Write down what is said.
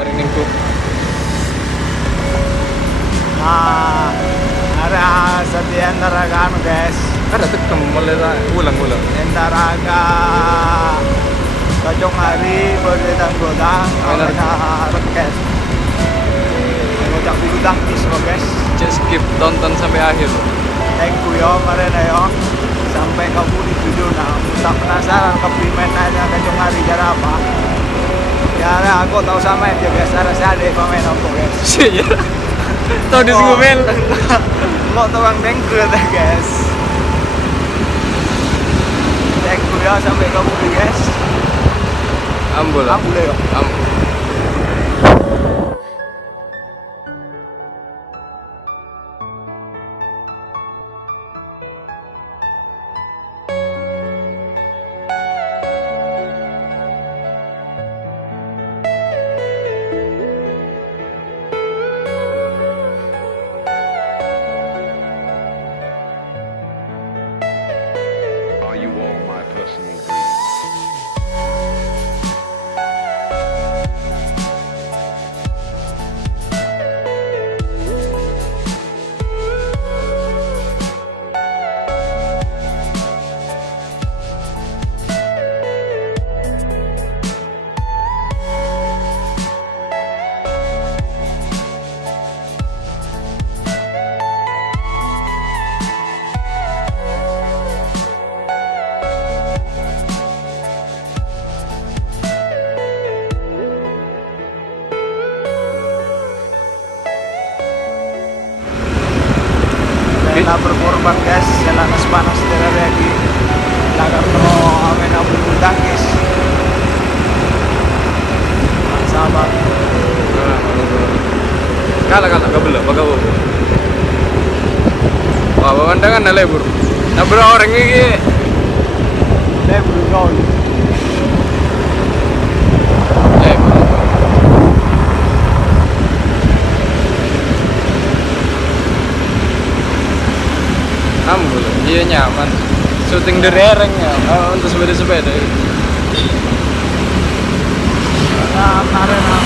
Hari Minggu. Nah, ada setiap naraga guys. Ada tekem mulai ulang-ulang. Naraga Kajong hari berdetang godang, Benar. ada reket. Ngocak bulu tangkis loh guys. Just skip tonton sampai akhir. Thank you yo, kemarin yo. Sampai kamu di video nah, tak penasaran keprimen aja Kajong hari cara apa? Ya, aku tahu sama aja guys. Ada saya ada pemain aku guys. Iya. Tahu di Google. Lo tukang dengkul deh guys. Dengkul ya sampai kamu di guys. Ambul. Ambul ya. Ambul. Are you all my personal dreams? Kita berkorban guys, jalan panas tidak lagi. Lagar pro amen abu tangkis. Sahabat. Kala gak belum, baga bobo. Wah, pemandangan na lebur. Nah, berapa orang ini? Lebur gol. Ambul, iya nyaman. Syuting dereng ya, untuk sepeda-sepeda. Nah, arena